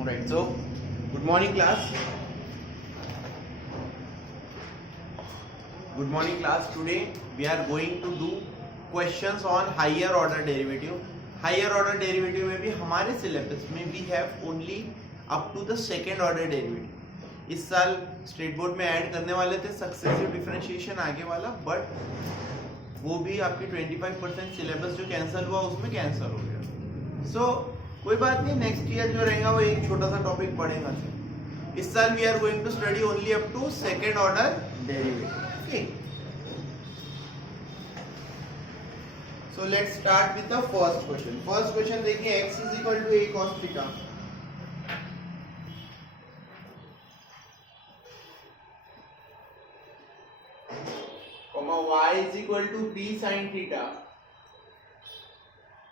Alright, so good morning class. Good morning class. Today we are going to do questions on higher order derivative. Higher order derivative में भी हमारे syllabus में we have only up to the second order derivative. इस साल state board में add करने वाले थे सक्सेसिव डिफरेंशिएशन आगे वाला, बट वो भी आपके 25% सिलेबस जो कैंसिल हुआ उसमें कैंसिल हो गया. सो कोई बात नहीं, नेक्स्ट ईयर जो रहेगा वो एक छोटा सा टॉपिक पढ़ेगा. इस साल we are going to study only up to second order derivative. So let's start with the first question. First question देखिए, x is equal to a cos theta. y is equal to b sin theta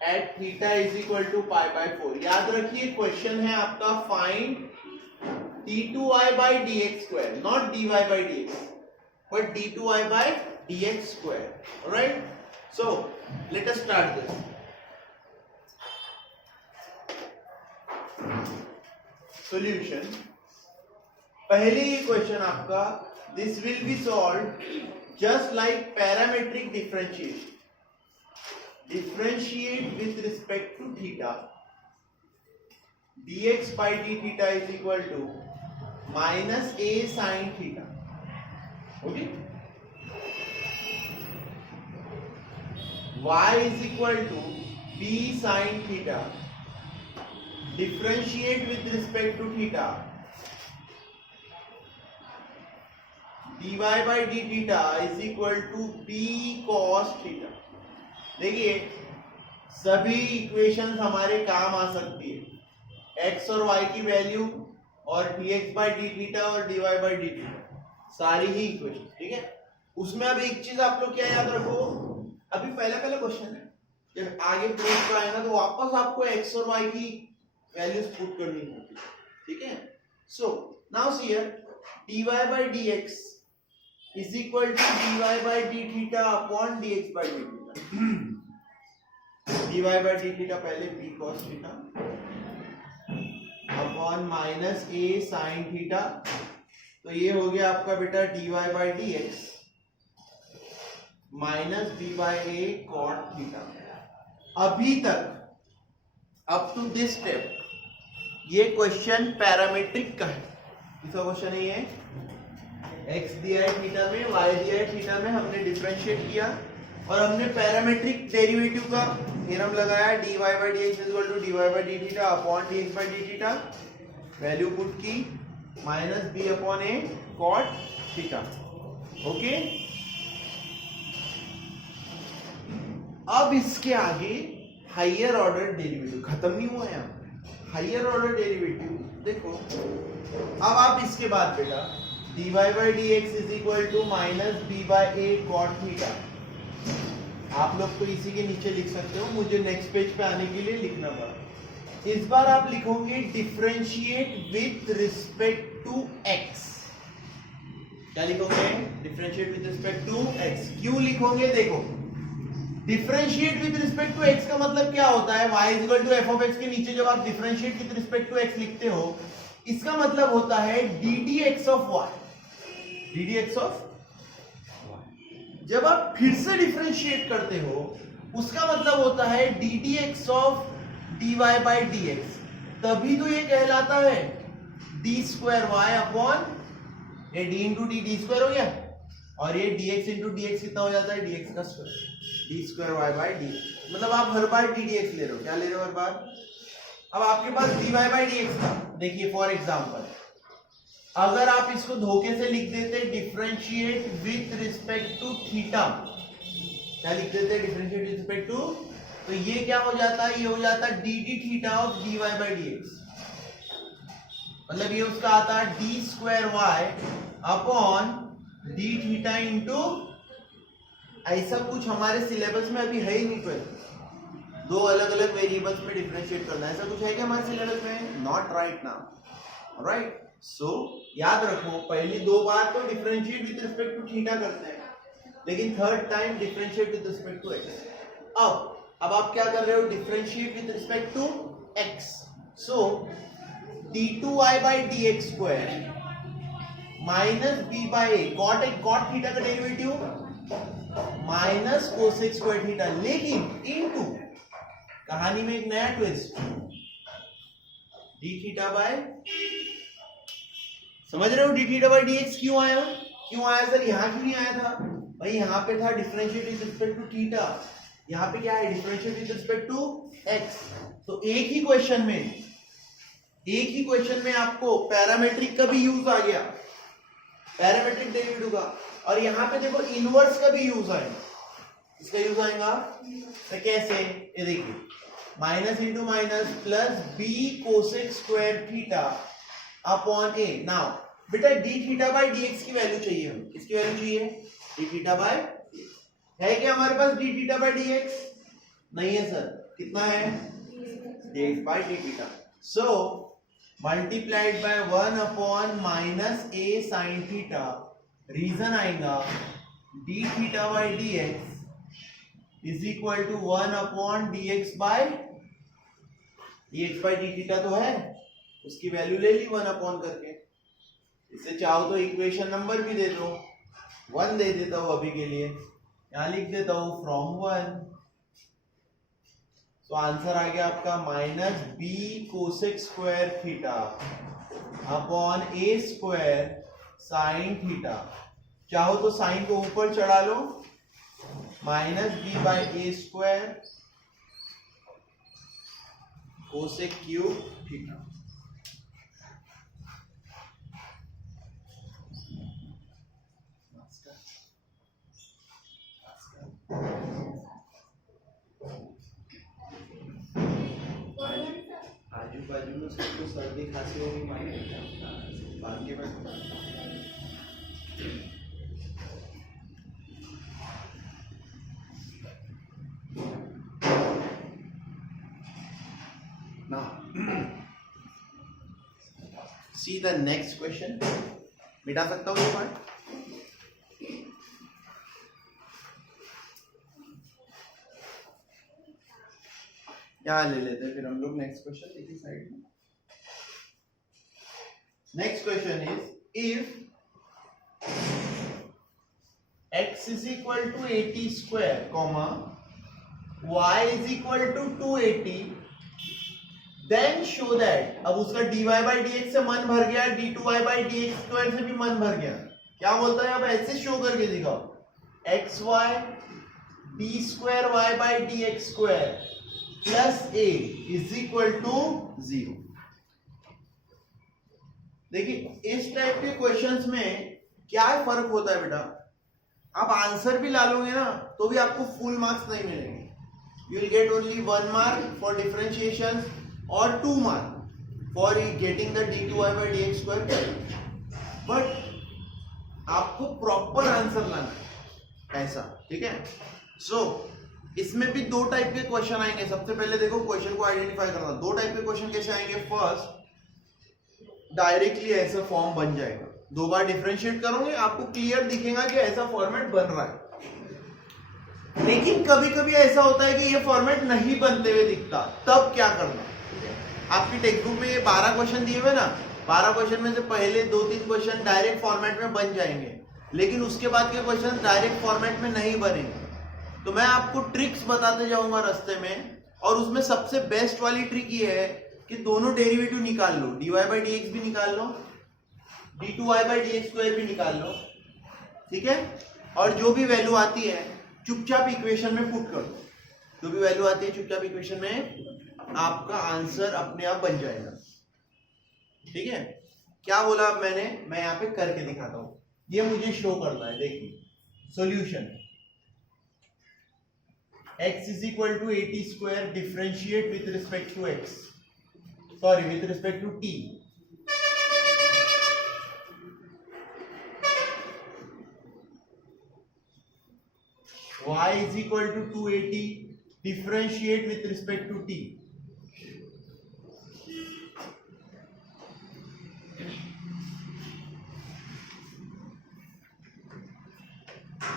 at theta is equal to pi by 4. याद रखिए question है आपका find d2y by dx square, not dy by dx, but d2y by dx square. Alright, so let us start this. Solution. पहले ही question आपका, this will be solved just like parametric differentiation. Differentiate with respect to theta. dx by d theta is equal to minus a sin theta. Okay. Y is equal to b sin theta. Differentiate with respect to theta. dy by d theta is equal to b cos theta. देखिए सभी equations हमारे काम आ सकती है. x और y की value और dx by d theta और dy by d theta, सारी ही इक्वेशन. ठीक है, उसमें अब एक चीज आप लोग क्या याद रखो, अभी पहला क्वेश्चन है, जब आगे प्रूफ का आएगा तो वापस आपको x और y की वैल्यूज पुट करनी होगी. ठीक है, so now see here dy by dx is equal to dy by d theta upon dx by d theta. dy by d theta पहले b cos theta upon minus a sin theta. तो ये हो गया आपका बेटा dy by dx minus b by a cot theta. अभी तक up to this step ये क्वेश्चन पैरामीट्रिक का है. इसका क्वेश्चन है ये x दिया है थीटा में, y दिया है थीटा में, हमने डिफरेंशिएट किया और हमने पैरामीट्रिक डेरिवेटिव का थ्योरम लगाया. dy by dx is equal to dy by d theta upon dx by d theta, value put की minus b upon a cot theta. Okay, अब इसके आगे हायर ऑर्डर डेरिवेटिव खत्म नहीं हुआ है. हायर ऑर्डर डेरिवेटिव देखो, अब आप इसके बाद बेटा dy by dx is equal to minus b by a cot theta. आप लोग तो इसी के नीचे लिख सकते हो, मुझे नेक्स्ट पेज पे आने के लिए लिखना पड़ा. इस बार आप लिखोगे differentiate with respect to x. क्या लिखोगे? Differentiate with respect to x. क्यों लिखोगे? देखो, differentiate with respect to x का मतलब क्या होता है? y is equal to f of x के नीचे जब आप differentiate with respect to x लिखते हो, इसका मतलब होता है ddx of y. ddx of y जब आप फिर से डिफरेंशिएट करते हो, उसका मतलब होता है ddx of dy by dx. तभी तो ये कहलाता है d square y upon ये d into d square हो गया, और ये dx into dx कितना हो जाता है? dx का square, d square y by dx. मतलब आप हर बार ddx ले रहे हो. क्या ले रहे हो हर बार? अब आपके पास dy by dx था. देखिए फॉर एग्जांपल, अगर आप इसको धोखे से लिख देते differentiate with respect to theta, क्या लिख देते? डिफरेंशिएट विथ रिस्पेक्ट टू, तो ये क्या हो जाता है? ये हो जाता है dd theta of dy by dx. मतलब ये उसका आता है d square y upon d theta into, ऐसा कुछ हमारे सिलेबस में अभी है ही नहीं. पर दो अलग अलग वेरिएबल्स में डिफरेंशिएट करना, ऐसा कुछ है क्या हमारे सिलेबस में? Not right now. Right, so याद रखो, पहली दो बार तो differentiate with respect to theta करते हैं, लेकिन third time differentiate with respect to x. अब आप क्या कर रहे हो? Differentiate with respect to x. So d2y by D x square minus b by a, cot theta का derivative minus cosec square theta, लेकिन इनटू कहानी में एक नया ट्विस्ट, डी थीटा बाय, समझ रहे हो D theta by D x क्यों आया सर? यहां क्यों नहीं आया था भाई? यहां पे था differentiate with respect to theta, यहां पे क्या है? Differentiate with respect to x. तो एक ही क्वेश्चन में आपको पैरामेट्रिक का भी यूज आ गया, पैरामेट्रिक डेरिवेटिव का, और यहां पे देखो इनवर्स का भी यूज आएगा। इसका यूज आएगा तो कैसे? ये देखिए, minus into minus plus b cosec square theta upon a. Now बेटा d theta by D x की वैल्यू चाहिए, हमें किसकी वैल्यू चाहिए? डी थीटा बाय, है क्या हमारे पास d theta by D x? नहीं है सर, कितना है? D x by d theta. So multiplied by 1 upon minus a sine theta, reason आएगा d theta by D x is equal to 1 upon d x by d theta तो है, उसकी value ले ली 1 upon करके। इससे चाहो तो इक्वेशन नंबर भी दे दो, 1 दे देता हूं अभी के लिए, यहां लिख देता हूं फ्रॉम 1। तो आंसर आ गया आपका minus b cosec square theta upon a square sine theta. चाहो तो साइन को ऊपर चढ़ा लो, minus b by a square cosec cube theta. आजू बाजू में सबको सर्दी खांसी होगी, बाकी में now see the next question। मिटा सकता हूँ ये पार्ट? क्या ले लेते हैं फिर हम लोग नेक्स्ट क्वेश्चन, देखिए साइड में। Next question is if x is equal to 80 square comma y is equal to 280, then show that, अब उसका dy बाई डी एक्स से मन भर गया, d2y by D x square से भी मन भर गया। क्या बोलता है? अब ऐसे शो करके दिखाओ, x y d square Y by D x square plus a is equal to 0। देखिए इस टाइप के क्वेश्चंस में क्या फर्क होता है बेटा, आप आंसर भी ला लोगे ना तो भी आपको फुल मार्क्स नहीं मिलेंगे। You will get only 1 mark for differentiation और 2 mark for getting the d2y by dx square. But आपको प्रॉपर आंसर लाना है ऐसा, ठीक है? सो इसमें भी 2 टाइप के क्वेश्चन आएंगे। सबसे पहले देखो क्वेश्चन को आइडेंटिफाई करना। 2 टाइप के क्वेश्चन कैसे आएंगे? फर्स्ट, डायरेक्टली ऐसा फॉर्म बन जाएगा, 2 बार डिफरेंशिएट करोगे आपको क्लियर दिखेगा कि ऐसा फॉर्मेट बन रहा है। लेकिन कभी कभी ऐसा होता है कि ये फॉर्मेट नहीं बनते हुए दिखता, तब क्या करना? आपकी टेक्स्ट बुक में ये 12 क्वेश्चन दिए हुए ना, 12 क्वेश्चन में से पहले 2-3 क्वेश्चन डायरेक्ट फॉर्मेट में बन जाएंगे, लेकिन उसके बाद के क्वेश्चन डायरेक्ट फॉर्मेट में नहीं बनेंगे। तो मैं आपको ट्रिक्स बताते जाऊंगा रास्ते में, और उसमें सबसे बेस्ट वाली ट्रिक ये है कि दोनों डेरिवेटिव निकाल लो, dy बाई डी एक्स भी निकाल लो, d2y by D x square भी निकाल लो, ठीक है? और जो भी वैल्यू आती है चुपचाप इक्वेशन में पुट कर दो, जो भी वैल्यू आती है चुपचाप इक्वेशन में, आपका आंसर अपने आप बन जाएगा, ठीक है? क्या बोला अब मैंने, मैं यहाँ पे करके दिखाता हूं, ये मुझे शो करना है। देखिए solution, x is equal to 80 square, differentiate with respect to x, sorry with respect to t। y is equal to 280, differentiate with respect to t।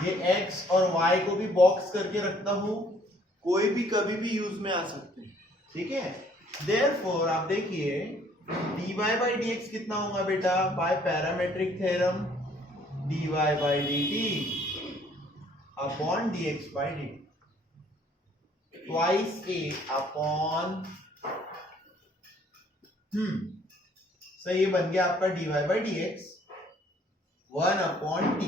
ये x और y को भी बॉक्स करके रखता हूं, कोई भी कभी भी यूज में आ सकते हैं, ठीक है? देयरफॉर आप देखिए dy बाई dx कितना होगा बेटा, by parametric theorem dy by dt upon dx by dt twice a upon सही, ये बन गया आपका dy by dx 1 upon t।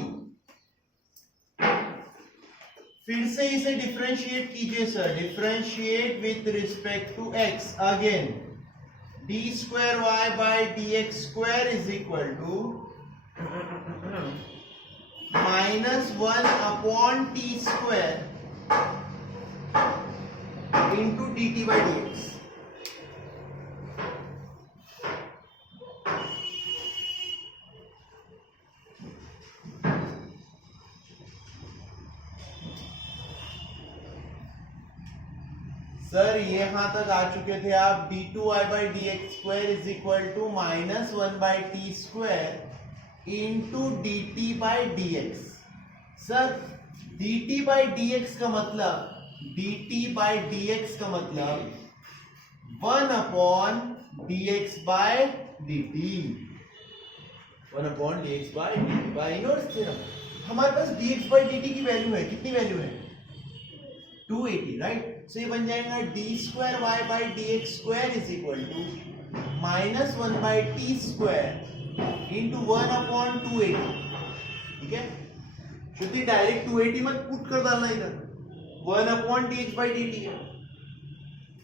फिर से इसे डिफरेंशिएट कीजिए sir, differentiate with respect to x again d square Y by D x square is equal to -1 upon t square into d t by D x. Sir यहां तक आ चुके थे आप, d two Y by D x square is equal to -1 by t square into d t by D x. Sir d t by D x का मतलब, d t by D x का मतलब 1 upon d x by d t, 1 upon d x by d t by inverse theorem. हमारे पास d x by d t की value है, कितनी value है 280, राइट। सो ये बन जाएगा d square Y by D x square is equal to -1 by t square into 1 upon 280। ठीक है, शुद्धि डायरेक्ट 280 मत पुट कर डालना इधर, 1 upon d x by d T है,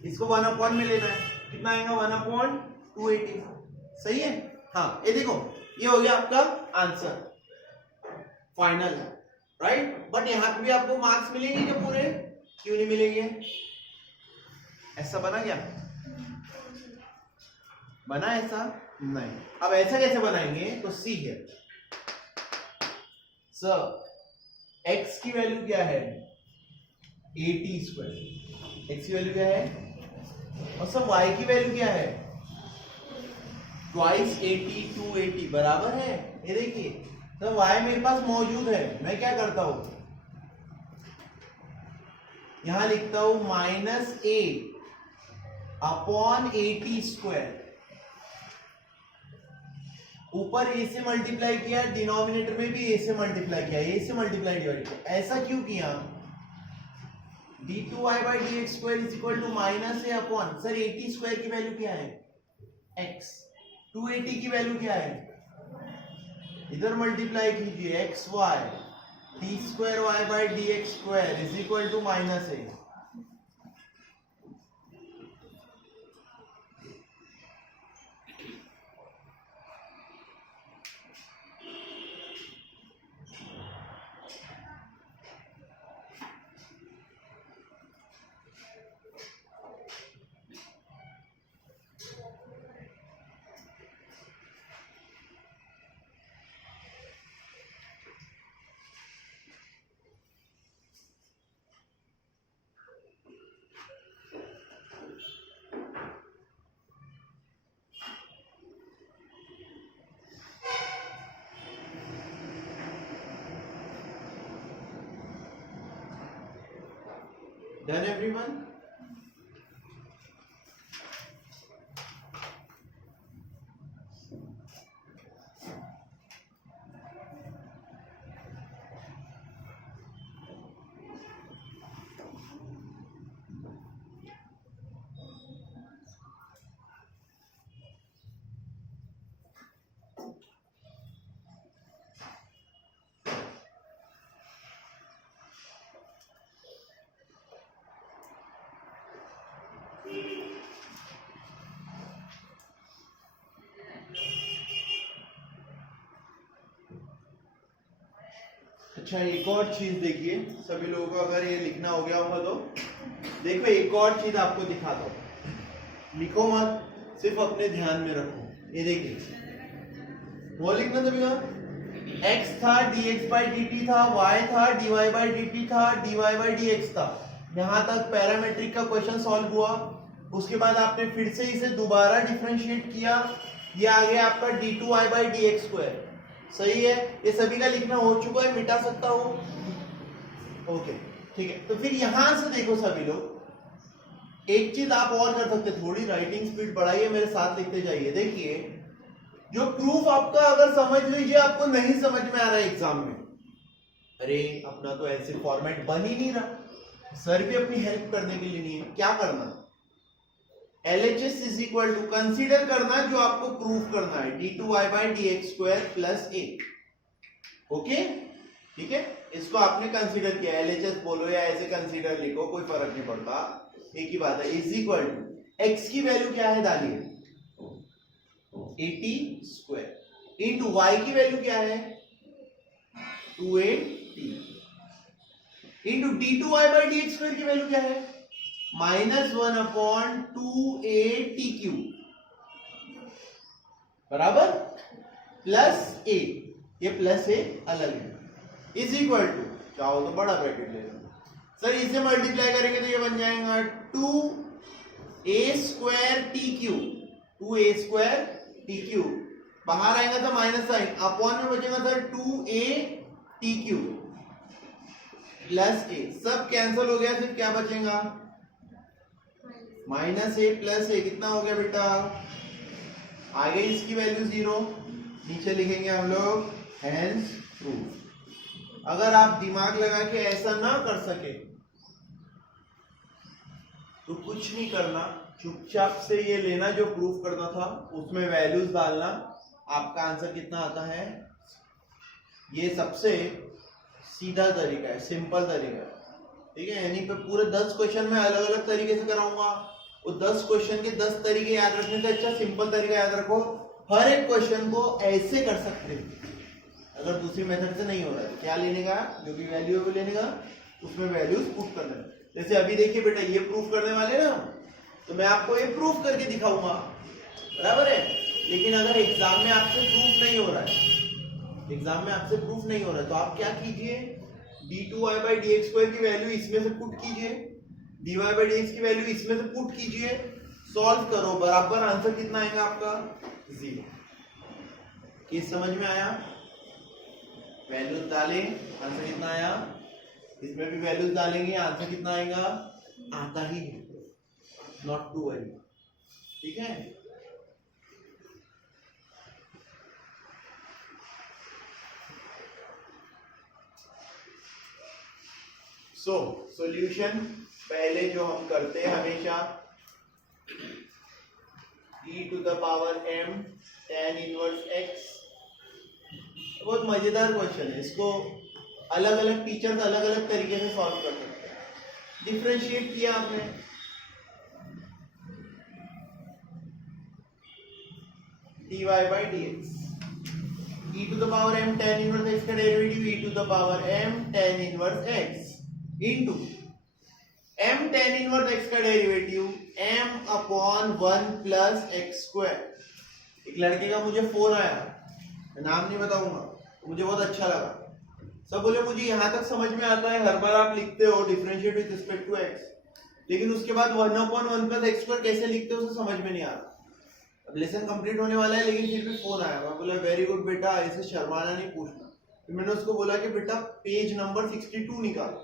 इसको 1 अपॉन में लेना है, कितना आएगा 1 अपॉन 280। सही है, हाँ ये देखो ये हो गया आपका आंसर फाइनल, राइट। बट यहां पे भी आपको मार्क्स मिलेंगे क्या पूरे, क्यों नहीं मिलेंगे, ऐसा बना क्या, बना ऐसा नहीं। अब ऐसा कैसे बनाएंगे, तो सी है सर x की वैल्यू क्या है 80 स्क्वायर, x की वैल्यू क्या है, और सब y की वैल्यू क्या है ट्वाइस 80 280 बराबर है। ये देखिए तो y मेरे पास मौजूद है, मैं क्या करता हूं यहां लिखता हूं -a अपॉन 80 स्क्वायर, ऊपर a से मल्टीप्लाई किया, डिनोमिनेटर में भी a से मल्टीप्लाई किया, a से मल्टीप्लाई डिवाइड किया। ऐसा क्यों किया, d2y by D x square is equal to -a upon, sir 80 square की वैल्यू क्या है x, 280 की वैल्यू क्या है, इधर मल्टीप्लाई कीजिए x y, d square Y by D x square is equal to -a। Done everyone? अच्छा एक और चीज देखिए, सभी लोगों को अगर ये लिखना हो गया होगा तो देखो एक और चीज आपको दिखा दो, लिखो मत, सिर्फ अपने ध्यान में रखो। ये देखिए वो लिखना सभी का, x था dx बाई dt था, y था dy बाई dt था, dy बाई dx था। यहां तक पैरामेट्रिक का क्वेश्चन सॉल्व हुआ। उसके बाद आपने फिर से इसे दोबारा डिफरेंशिएट किया, ये आ गया आपका d2y बाई dx स्क्वायर। सही है, ये सभी का लिखना हो चुका है, मिटा सकता हूं। ओके ठीक है, तो फिर यहां से देखो सभी लोग, एक चीज आप और कर सकते, थोड़ी राइटिंग स्पीड बढ़ाइए, मेरे साथ लिखते जाइए। देखिए जो प्रूफ आपका अगर समझ लीजिए आपको नहीं समझ में आ रहा है एग्जाम में, अरे अपना तो ऐसे फॉर्मेट बन ही नहीं रहा, सर भी अपनी हेल्प करने के लिए नहीं है, क्या करना, LHS is equal to consider करना जो आपको प्रूफ करना है d2y/dx² प्लस a। ओके ठीक है, इसको आपने कंसीडर किया, LHS बोलो या ऐसे कंसीडर लिखो, कोई फर्क नहीं पड़ता, एक ही बात है। इज इक्वल टू x की वैल्यू क्या है डालिए 80² इंटू y की वैल्यू क्या है 280 इंटू d2y/dx² की वैल्यू क्या है -1/2a/t³ बराबर प्लस a, ये प्लस a अलग है, इज इक्वल टू, चाहो तो बड़ा ब्रैकेट ले लो सर, इसे मल्टीप्लाई करेंगे तो ये बन जाएगा 2a²t³, 2a²t³, बाहर आएगा तो माइनस साइन, अपॉन में बचेगा सर 2a/t³ प्लस a, सब कैंसिल हो गया, सिर्फ क्या बचेगा -a प्लस a, कितना हो गया बेटा, आगे इसकी वैल्यू 0, नीचे लिखेंगे हम लोग हेंस प्रूफ। अगर आप दिमाग लगा के ऐसा ना कर सके तो कुछ नहीं करना, चुपचाप से ये लेना जो प्रूफ करना था, उसमें वैल्यूज डालना, आपका आंसर कितना आता है। ये सबसे सीधा तरीका है, सिंपल तरीका है, ठीक है। यानी पे पूरे 10 क्वेश्चन में अलग अलग तरीके से कराऊंगा, वो 10 क्वेश्चन के 10 तरीके याद रखने से अच्छा सिंपल तरीका याद रखो, हर एक क्वेश्चन को ऐसे कर सकते हो। अगर दूसरी मेथड से नहीं हो रहा है क्या लेने का, जो भी वैल्यू है वो लेने का, उसमें वैल्यूज पुट कर देना। जैसे अभी देखिए बेटा ये प्रूफ करने वाले ना, तो मैं आपको ये प्रूफ करके दिखाऊंगा, बराबर है। लेकिन अगर एग्जाम में आपसे प्रूफ नहीं हो रहा है, एग्जाम में आपसे प्रूफ नहीं हो रहा है, तो आप क्या कीजिए, d2y/dx² की वैल्यू इसमें से पुट कीजिए, dy/dx की वैल्यू इसमें से पुट कीजिए, सॉल्व करो, बराबर आंसर कितना आएगा आपका 0। किस समझ में आया, वैल्यूज डालें, आंसर कितना आया, इसमें भी वैल्यूज डालेंगे, आंसर कितना आएगा, आता ही है, नॉट टू वरी, ठीक है। सॉल्यूशन पहले जो हम करते हैं हमेशा e⁻m tan 1x, बहुत मजेदार क्वेश्चन है, इसको अलग अलग टीचर्स अलग अलग तरीके से सॉल्व कर सकते हैं। डिफरेंशिएट किया आपने, dy/dx, e⁻m tan 1x का derivative e⁻m tan 1x into m tan 1x का डेरिवेटिव m/1 + x²। एक लड़के का मुझे फोन आया, मैं नाम नहीं बताऊंगा, मुझे बहुत अच्छा लगा, सब बोले मुझे यहां तक समझ में आता है, हर बार आप लिखते हो differentiate with respect to x, लेकिन उसके बाद 1/1 + x² कैसे लिखते हो उसे समझ में नहीं आ रहा। अब लेसन कंप्लीट होने वाला है, लेकिन फिर भी फोन आया, मैं बोला वेरी गुड बेटा, ऐसे शर्माना नहीं, पूछना। फिर मैंने उसको बोला कि बेटा पेज नंबर 62 निकाल,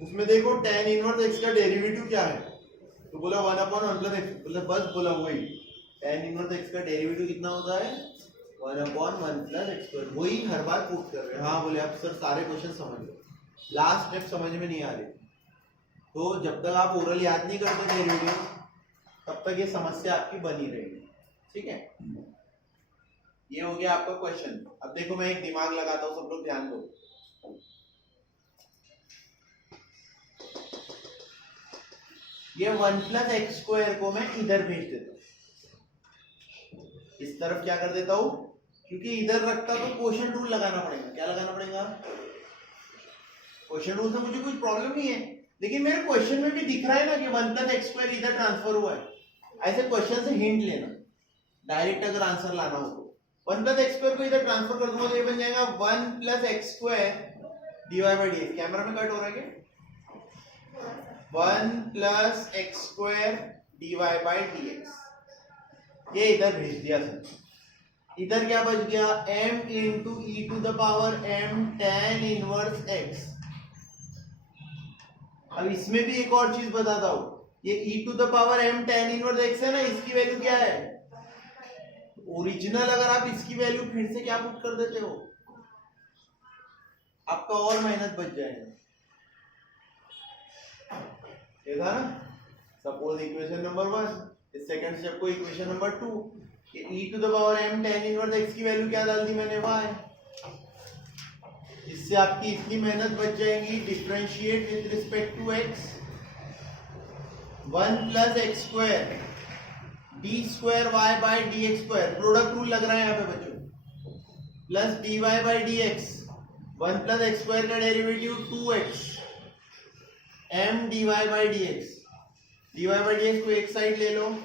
उसमें देखो tan 1x का डेरिवेटिव क्या है, तो बोला 1/1 + x, बोला बस, बोला वही tan 1x का डेरिवेटिव कितना होता है 1/1 + x², वही हर बार पुट कर रहे हैं। हाँ बोले अब सर सारे क्वेश्चन समझ लो, लास्ट स्टेप समझ में नहीं आ रही, तो जब तक आप ओरल याद नहीं करते डेरिवेटिव तब तक ये समस्या आपकी बनी रहेगी, ठीक है। ये हो गया आपका क्वेश्चन। अब देखो मैं एक दिमाग लगाता हूं, सब लोग ध्यान दो। ये 1 + x² को मैं इधर भेज देता हूं, इस तरफ क्या कर देता हूं, क्योंकि इधर रखता तो क्वोशिएंट रूल लगाना पड़ेगा। क्या लगाना पड़ेगा, क्वोशिएंट रूल से मुझे कुछ प्रॉब्लम नहीं है, लेकिन मेरे क्वेश्चन में भी दिख रहा है ना कि 1 + x² इधर ट्रांसफर हुआ है। ऐसे क्वेश्चन से हिंट लेना, डायरेक्ट अगर आंसर लाना हो तो 1 + x² को इधर ट्रांसफर कर दूंगा तो ये बन जाएगा 1 + x² dy/dx। कैमरा में कट हो रहा है क्या, 1 + x² dy/dx, ये इधर भेज दिया सर। इधर क्या बच गया, m × e⁻m tan 1x। अब इसमें भी एक और चीज बताता हूं, ये e to the power m tan inverse x है ना, इसकी वैल्यू क्या है? ओरिजिनल अगर आप इसकी वैल्यू फिर से क्या पुट कर देते हो, आपका और मेहनत बच जाएगा। देखा ना, सपोज इक्वेशन नंबर 1, इस सेकंड स्टेप को इक्वेशन नंबर 2, ये e to the power m tan inverse x की वैल्यू क्या डाल दी मैंने, y। इससे आपकी इतनी मेहनत बच जाएगी, differentiate with respect to x, 1 plus x square d square Y by D x square, product rule लग रहा है यहाँ पे बच्चों, plus d Y by D x, 1 plus x square का derivative 2x m dy by D x, dy by D x को एक side ले लो,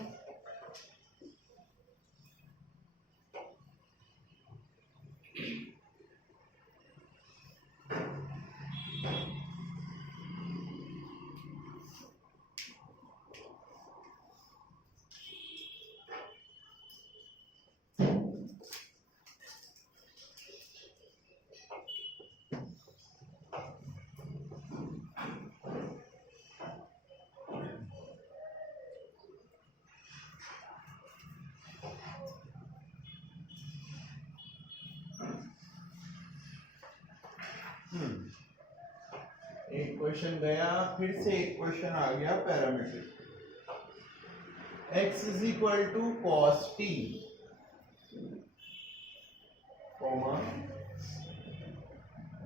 एक क्वेश्चन गया, फिर से एक क्वेश्चन आ गया parametric, x is equal to cos t,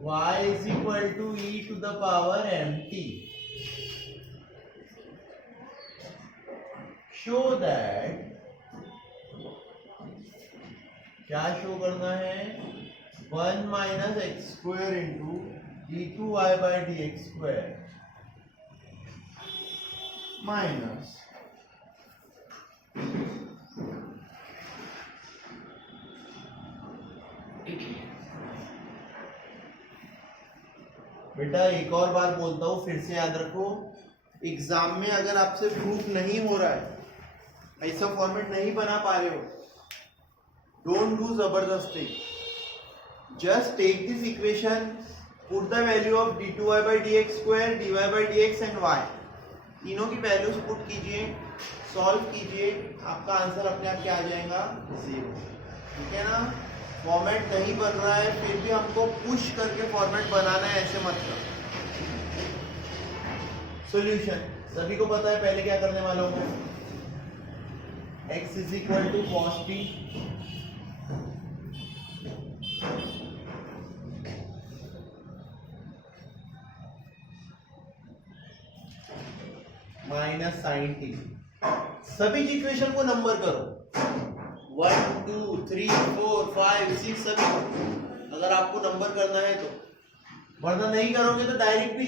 y is equal to e to the power mt, show that, क्या शो करना है, 1 minus x square into d2y by dx square minus बेटा एक और बार बोलता हूं, फिर से याद रखो, एग्जाम में अगर आपसे प्रूफ नहीं हो रहा है, ऐसा फॉर्मेट नहीं बना पा रहे हो, डोंट डू जबरदस्ती, just take this equation, put the value of d2y by dx square, dy by dx and y, तीनों की वैल्यूज पुट कीजिए, सॉल्व कीजिए, आपका आंसर अपने आप क्या आ जाएगा, 0। ठीक है ना, फॉर्मेट नहीं बन रहा है फिर भी हमको पुश करके फॉर्मेट बनाना है, ऐसे मत करो। सॉल्यूशन सभी को पता है, पहले क्या करने वाला हूं, x is equal to cos t minus sine t, सभी इक्वेशन को नंबर करो, 1 2 3 4 5 6 सभी, अगर आपको नंबर करना है तो, वरना नहीं करोगे तो डायरेक्ट भी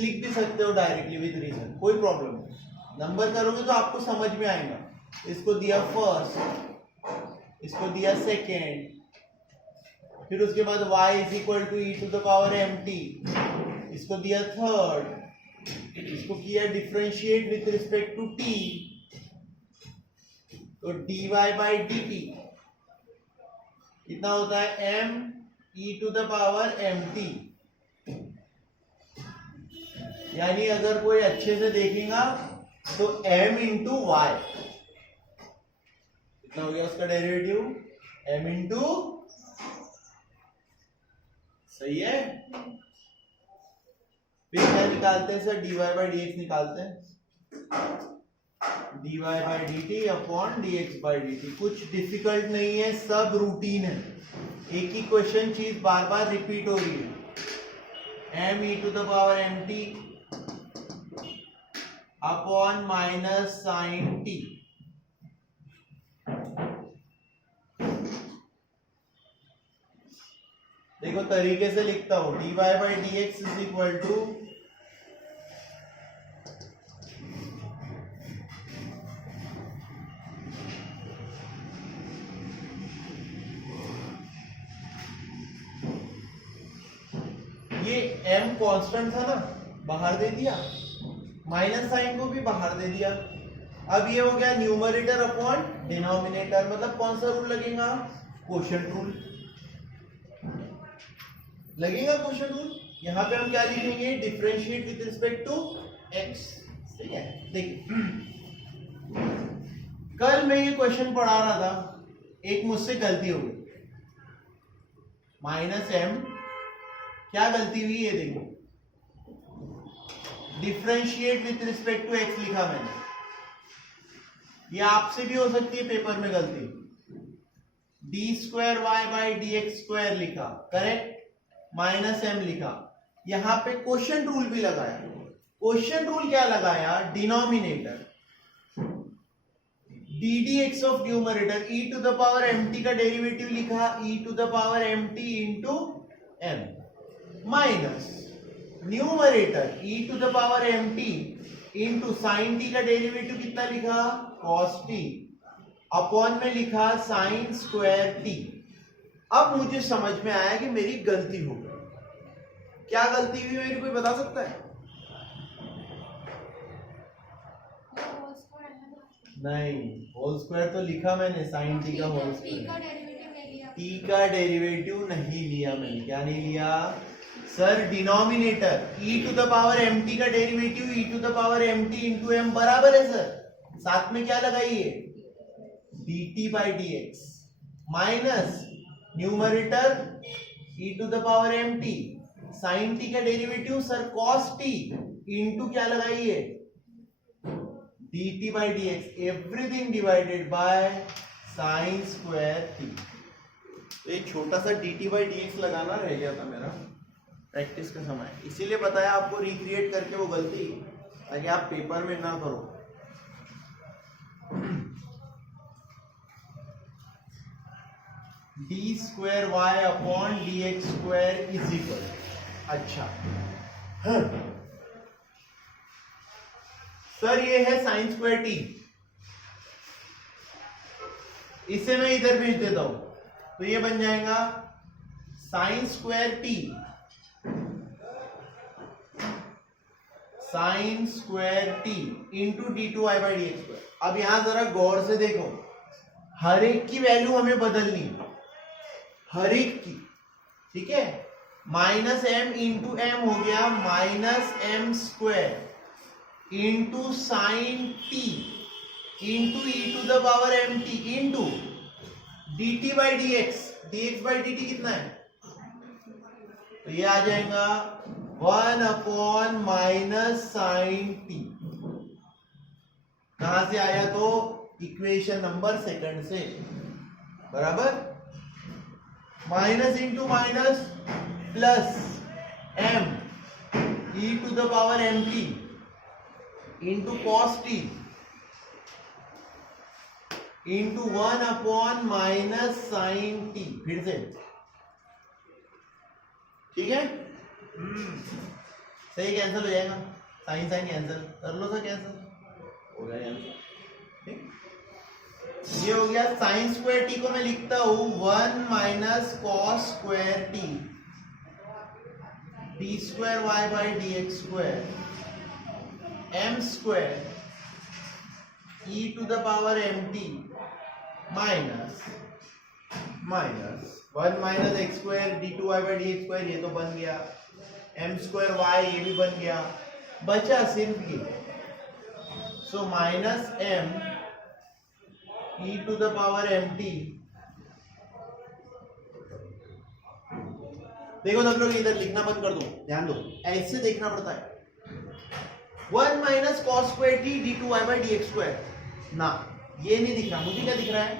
लिख भी सकते हो, डायरेक्टली विद रीजन, कोई प्रॉब्लम नहीं, नंबर करोगे तो आपको समझ में आएगा। इसको दिया फर्स्ट, इसको दिया सेकेंड, फिर उसके बाद y is equal to e to the power mt, इसको दिया थर्ड, इसको किया differentiate with respect to t, तो dy बाई dt कितना होता है, m e to the power mt, यानी अगर कोई अच्छे से देखेगा तो m इंटू वाई, कितना हो गया उसका डेरिवेटिव, m इंटू, सही है। फिर क्या निकालते हैं sir, dy by D x निकालते हैं, dy by d T upon d x by d T, कुछ डिफिकल्ट नहीं है, सब रूटीन है, एक ही क्वेश्चन चीज बार बार रिपीट हो रही है, m e to the power m t upon minus sine t, देखो तरीके से लिखता हूं, dy by D x is equal to ये m कांस्टेंट था ना, बाहर दे दिया, माइनस साइन को भी बाहर दे दिया, अब ये हो गया न्यूमरेटर अपॉन डिनोमिनेटर, मतलब कौन सा रूल लगेगा, क्वोशिएंट रूल लगेगा, क्वोशिएंट रूल। यहाँ पे हम क्या लिखेंगे, differentiate with respect to x, ठीक है, देखिए कल मैं ये क्वेश्चन पढ़ा रहा था, एक मुझसे गलती हो गई, -m, क्या गलती हुई ये देखो, differentiate with respect to x लिखा मैंने, ये आपसे भी हो सकती है पेपर में गलती, d²y/dx² लिखा, करेक्ट, -m लिखा, यहां पे क्वोशिएंट रूल भी लगाया। क्वोशिएंट रूल क्या लगाया, denominator ddx of numerator e⁻mt का डेरिवेटिव लिखा e⁻mt into m, minus numerator e⁻mt into sine t का डेरिवेटिव कितना लिखा cos t, अपॉन में लिखा साइन स्क्वायर t। अब मुझे समझ में आया कि मेरी गलती हो गई। क्या गलती हुई मेरी, कोई बता सकता है? नहीं, होल स्क्वायर तो लिखा मैंने, साइन टी का होल स्क्वायर, टी का डेरिवेटिव नहीं लिया मैंने। क्या नहीं लिया सर? डिनोमिनेटर e⁻mt का डेरिवेटिव e⁻mt इंटू m बराबर है सर, साथ में क्या लगाइए dt/dx, minus numerator e⁻mt, sine t का derivative sir cos t into क्या लगाइए dt/dx, everything divided by sine square t। तो एक छोटा सा dt/dx लगाना रह गया था मेरा प्रैक्टिस का समय, इसीलिए बताया आपको रिक्रिएट करके वो गलती, ताकि आप पेपर में ना करो। d²y/dx² इज इक्वल, अच्छा सर ये है साइन स्क्वायर टी, इसे मैं इधर भेज देता हूं, तो ये बन जाएगा sine square T, sine square T into d2y/dx²। अब यहां जरा गौर से देखो, हर एक की वैल्यू हमें बदलनी, हर एक की, ठीक है, -m इंटू m हो गया -m² into sine t into e⁻mt into dt/dx, dx/dt कितना है, तो ये आ जाएगा 1/- साइन t। कहां से आया? तो इक्वेशन नंबर सेकंड से, बराबर, minus into minus plus m e⁻mt into cos t into 1/- sine t, फिर से, ठीक है, सही कैंसिल हो जाएगा, साइन साइन कैंसिल कर लो सर, कैंसिल हो गया कैंसिल, ठीक। ये हो गया साइन स्क्वायर टी को मैं लिखता हूं 1 - cos square t d²y/dx² m² e⁻mt minus 1 - x² d2y/dx², ये तो बन गया, m²y ये भी बन गया, बचा सिर्फ ये, सो -m e⁻mt। देखो सब लोग इधर लिखना बंद कर दो, ध्यान दो, ऐसे देखना पड़ता है, 1 - cos स्क्वायर t d2y/dx², ना ये नहीं दिख रहा, मुझे क्या दिख रहा है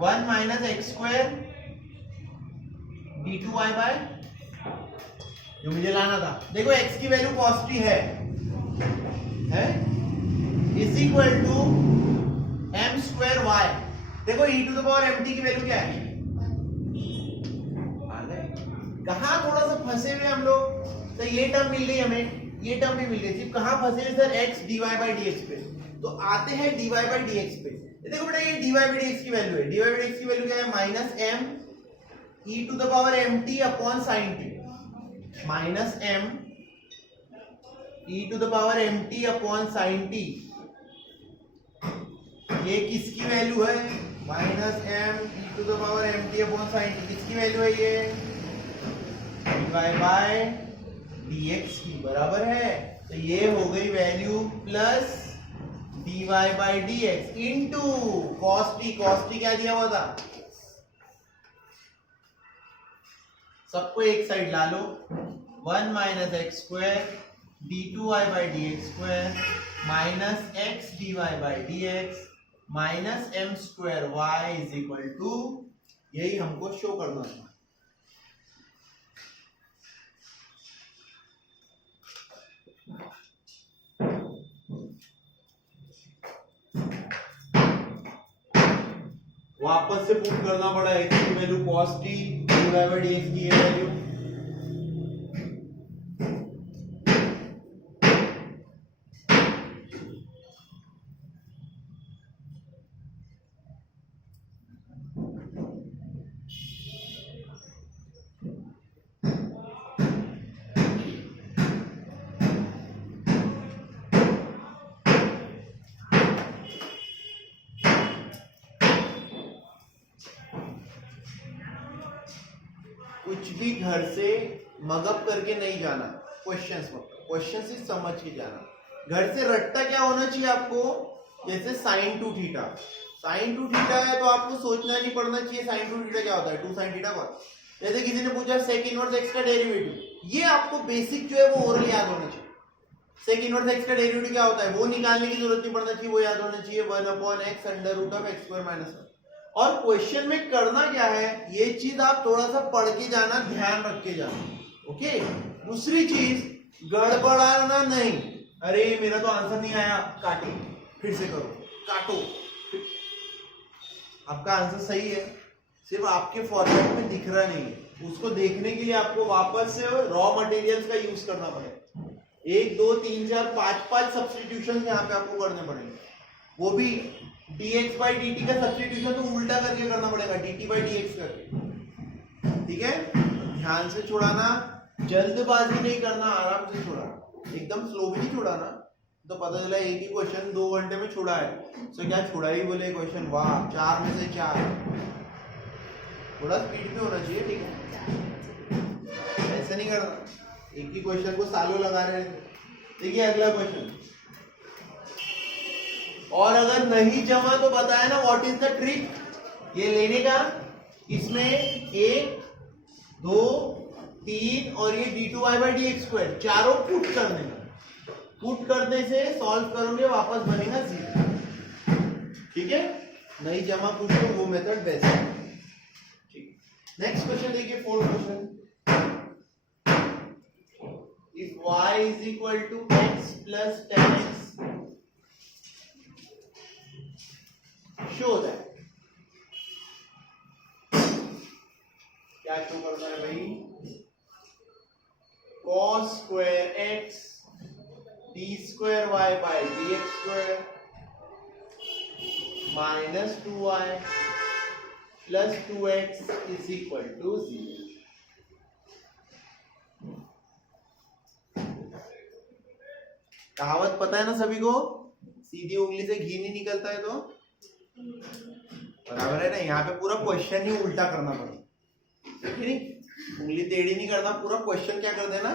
1 - x² d2y/, जो मुझे लाना था। देखो x की वैल्यू cos t है इज इक्वल टू m²y। देखो e⁻mt की वैल्यू क्या है, कहां थोड़ा सा फंसे हुए हम लोग, तो ये टर्म मिल गई हमें, ये टर्म भी मिल गई, सिर्फ कहां फंसे हुए सर, x dy/dx पे, तो आते हैं dy/dx पे। देखो बेटा, ये dy/dx की वैल्यू है, dy/dx की वैल्यू क्या है -m e⁻mt upon sine t, -m e⁻mt upon sine t, ये किसकी वैल्यू है, -m e⁻mt upon sine t, किसकी वैल्यू है ये dy/dx की, बराबर है तो ये हो गई value plus dy by D x into cos t क्या दिया हुआ था, सबको एक साइड ला लो, 1 minus x square d two Y by D x square minus x D Y by D x minus m square y is equal to, यही हमको शो करना था। वापस से पुट करना पड़ा एक्स की value cos t divide by dx की ये वैल्यू, कुछ भी घर से मगअप करके नहीं जाना, क्वेश्चंस ही समझ के जाना। घर से रट्टा क्या होना चाहिए आपको, जैसे साइन टू थीटा है तो आपको सोचना नहीं पड़ना चाहिए साइन टू थीटा क्या होता है, टू साइन थीटा कॉस। जैसे किसी ने पूछा सेक इनवर्स एक्स का डेरिवेटिव, ये आपको बेसिक जो है वो ओरल याद होना चाहिए। सेक इनवर्स एक्स का डेरिवेटिव क्या होता है वो निकालने की जरूरत नहीं पड़ना चाहिए, वो याद होना चाहिए 1/x under root of x square minus 1। और क्वेश्चन में करना क्या है, ये चीज आप थोड़ा सा पढ़ के जाना, ध्यान रख के जाना। ओके, दूसरी चीज गड़बड़ाना नहीं, अरे मेरा तो आंसर नहीं आया, काटे, फिर से करो, काटो, आपका आंसर सही है, सिर्फ आपके फॉर्मेट में दिख रहा नहीं है, उसको देखने के लिए आपको वापस से रॉ मटेरियल्स का यूज करना पड़ेगा। 1 2 3 4 5 सब्स्टिट्यूशन यहाँ पे आपको करने पड़ेंगे, वो भी dx बाई dt का सब्स्टिट्यूशन तो उल्टा करके करना पड़ेगा, dt बाई dx करके। ठीक है, ध्यान से छुड़ाना, जल्दबाजी नहीं करना, आराम से छुड़ाना, एकदम स्लो भी नहीं छुड़ाना, तो पता चला एक ही क्वेश्चन 2 घंटे में छुड़ा है, तो क्या छुड़ा ही बोले क्वेश्चन, वाह 4 में से 4, थोड़ा स्पीड में होना चाहिए। ठीक है, ऐसे नहीं करना, एक ही क्वेश्चन को सालों लगा रहे हैं। देखिए अगला क्वेश्चन, और अगर नहीं जमा तो बताया ना व्हाट इज द ट्रिक, ये लेने का, इसमें 1 2 3 और ये d2y by D x square चारों पुट कर देना, पुट करने से सॉल्व करोगे वापस बनेगा 0। ठीक है, नहीं जमा कुछ तो वो मेथड बेस्ट है। ठीक, नेक्स्ट क्वेश्चन देखिए, 4th question, if y is equal to x plus tan x show that, क्या शो करना है भाई, cos square x d square y by D x square minus 2y plus 2x is equal to 0। कहावत पता है ना सभी को, सीधी उंगली से घी नहीं निकलता है, तो बराबर है ना, यहाँ पे पूरा क्वेश्चन ही उल्टा करना पड़ेगा, ठीक है, उंगली टेढ़ी नहीं करना, पूरा क्वेश्चन क्या कर देना,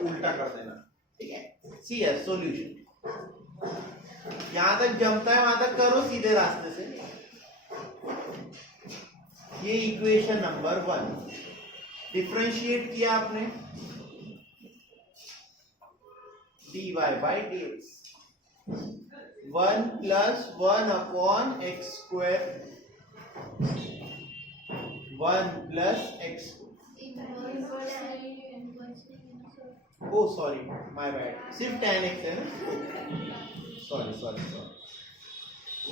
उल्टा कर देना। ठीक है, सी है सॉल्यूशन, यहां तक जमता है वहां तक करो सीधे रास्ते से। ये इक्वेशन नंबर 1 डिफरेंशिएट किया आपने, dy by D x 1 plus 1 upon x square 1 plus x, oh sorry my bad, सिर्फ tan x है ना, सॉरी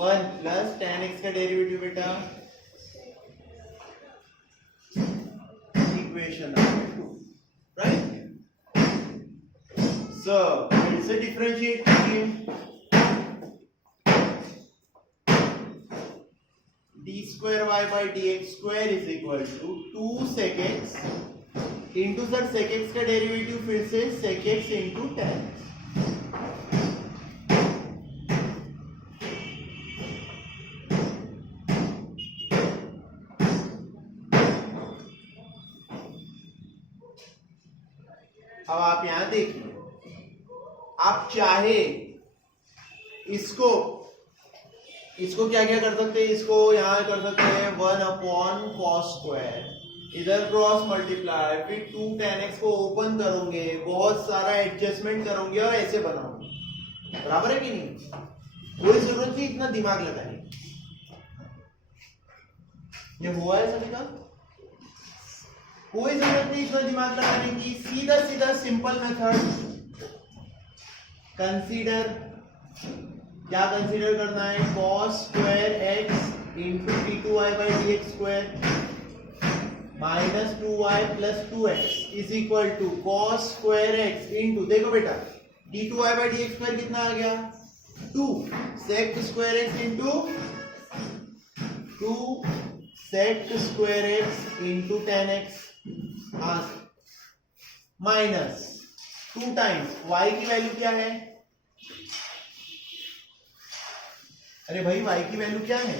1 प्लस tan x का डेरिवेटिव बेटा, इक्वेशन नंबर 2, राइट। सो फिर से डिफरेंशिएट कीजिए, d square y by D x square is equal to 2 sec x into sir sec x का derivative फिर से sec x into tan x। अब आप यहां देखिए, आप चाहे इसको क्या क्या कर सकते हैं, इसको यहां कर सकते हैं 1/cos², इधर क्रॉस मल्टीप्लाई, फिर 2 tan x को ओपन करोगे, बहुत सारा एडजस्टमेंट करोगे और ऐसे बनाओगे। बराबर है कि नहीं? कोई जरूरत नहीं इतना दिमाग लगाने। ये हुआ है सभी का? कोई जरूरत नहीं इतना दिमाग लगाने की। सीधा सीधा सिंपल मेथड कंसीडर। क्या कंसीडर करना है? cos²x into d2y/dx² minus 2y plus 2x is equal to cos²x into, देखो बेटा d2y/dx² कितना आ गया? 2 sec²x into 2 sec²x into tan x minus 2 times y की वैल्यू क्या है? अरे भाई y की वैल्यू क्या है?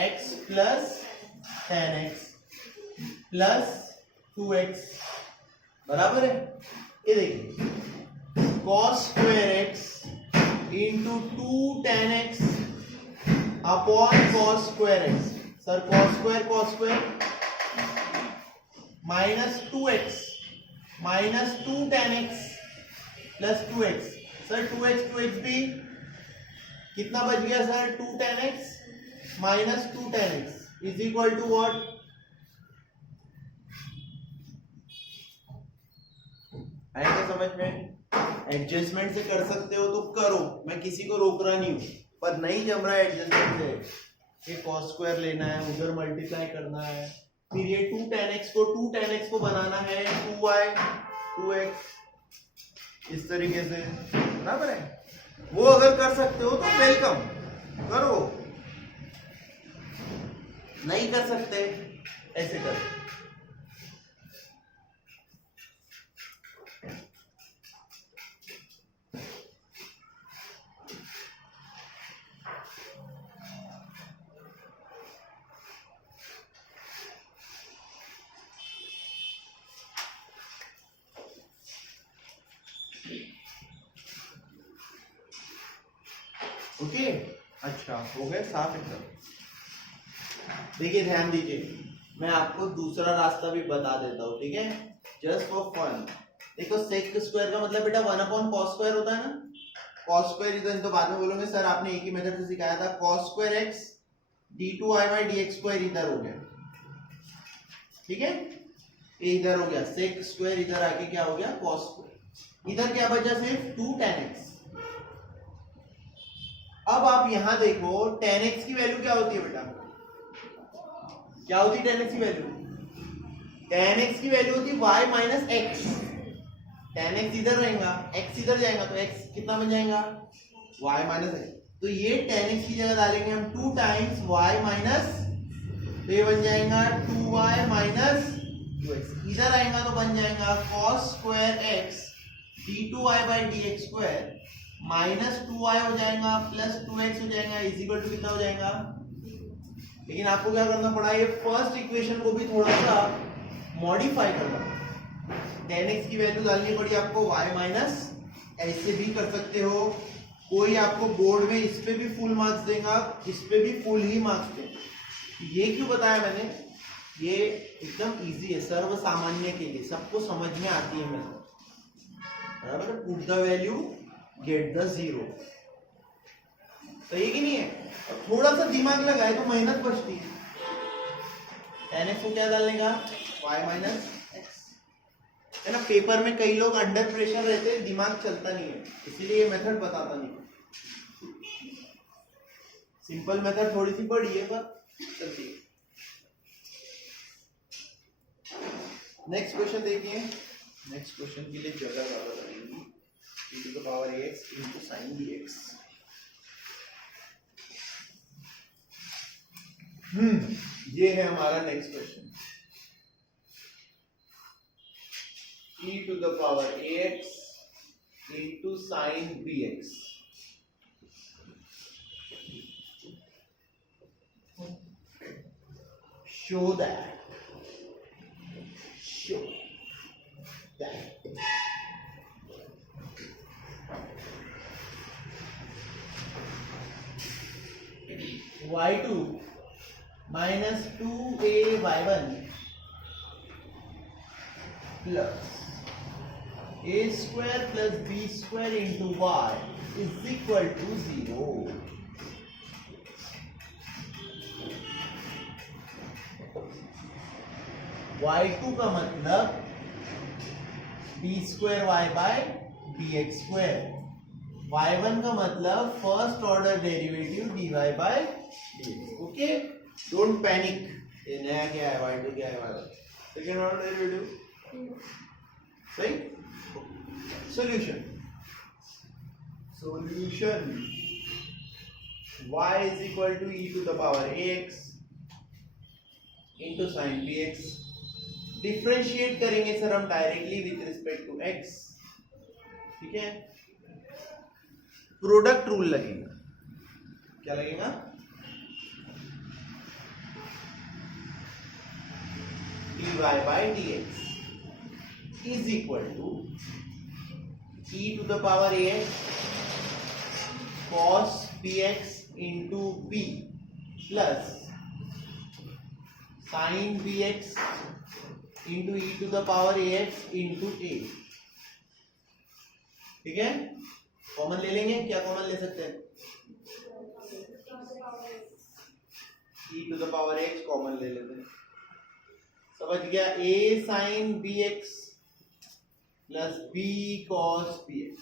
x plus tan x plus 2x बराबर है। ये देखिए cos²x into 2 tan x upon cos²x। Sir cos² minus 2x minus 2 tan x plus 2x। Sir 2x भी कितना बच गया sir? 2 tan x minus 2 tan x is equal to what? आएगा समझ में? एडजस्टमेंट से कर सकते हो तो करो, मैं किसी को रोक रहा नहीं हूं, पर नहीं जम रहा है एडजस्टमेंट से। ये cos² लेना है, उधर मल्टीप्लाई करना है, फिर ये 2 tan x को बनाना है 2y 2x इस तरीके से। बराबर है? वो अगर कर सकते हो तो वेलकम करो, नहीं कर सकते ऐसे करो। ओके अच्छा हो गए साफ एकदम। देखिए ध्यान दीजिए, मैं आपको दूसरा रास्ता भी बता देता हूँ, ठीक है? Just for fun. देखो sec² का मतलब बेटा 1/cos² होता है ना। cos² इधर तो बाद में बोलोगे सर आपने एक ही मेथड से सिखाया था। cos²x d2y/dx² इधर हो गया, ठीक है? ये इधर हो गया sec² इधर आके क्या हो गया? cos²। इधर क्या बचा? सिर्फ 2 tan x। अब आप यहां देखो tan x की वैल्यू क्या होती है बेटा? क्या होती है tan x की वैल्यू? tan x की वैल्यू होती है y minus x। tan x इधर रहेगा, x इधर जाएगा तो x कितना बन जाएगा? y minus x। तो ये tan x की जगह डालेंगे हम 2 टाइम्स y माइनस, तो ये बन जाएगा 2y माइनस 2x। इधर आएगा तो बन जाएगा cos²x d2y/dx² माइनस 2y हो जाएगा प्लस 2x हो जाएगा इज इक्वल टू कितना हो जाएगा? लेकिन आपको क्या करना पड़ा? ये फर्स्ट इक्वेशन को भी थोड़ा सा मॉडिफाई करना पड़ा। tan x की वैल्यू डालनी पड़ी आपको y माइनस, ऐसे भी कर सकते हो। कोई आपको बोर्ड में इस पे भी फुल मार्क्स देगा, इस पे भी फुल ही मार्क्स देगा। ये क्यों बताया मैंने? ये एकदम इजी है, सर्व सामान्य के लिए, सबको समझ में आती है मेथड। बराबर? Put the value get the 0। तो ये कि नहीं है? और थोड़ा सा दिमाग लगाए तो मेहनत बचती है। tan x को क्या डालने का? y माइनस x है ना। पेपर में कई लोग अंडर प्रेशर रहते हैं, दिमाग चलता नहीं है, इसीलिए ये मेथड बताता नहीं। सिंपल मेथड थोड़ी सी बड़ी है पर चलती है। नेक्स्ट क्वेश्चन देखिए। नेक्स्ट क्वेश्चन के लिए जगह ज्यादा लगेगी। e⁴ax into sin dx। ये है हमारा next question. e⁴ax into sin bx। show that y2 minus 2ay1 plus a square plus b square into y is equal to 0. y2 का मतलब b square y by dx square, y1 का मतलब first order derivative dy by dx. Okay, don't panic. ये नया क्या है, y2 क्या है, y1 सेकेंड ऑर्डर डेरिवेटिव. सही. Solution y is equal to e to the power ax into sin bx. डिफरेंशिएट करेंगे सर हम directly with respect to x. ठीक है, प्रोडक्ट रूल लगेगा. क्या लगेगा? dy by dx is equal to e to the power ax cos bx into b plus sin bx into e to the power ax into a. ठीक है, common ले लेंगे. क्या कॉमन ले सकते हैं? e to the power x common ले लेते हैं. समझ गया? a sin bx plus b cos bx.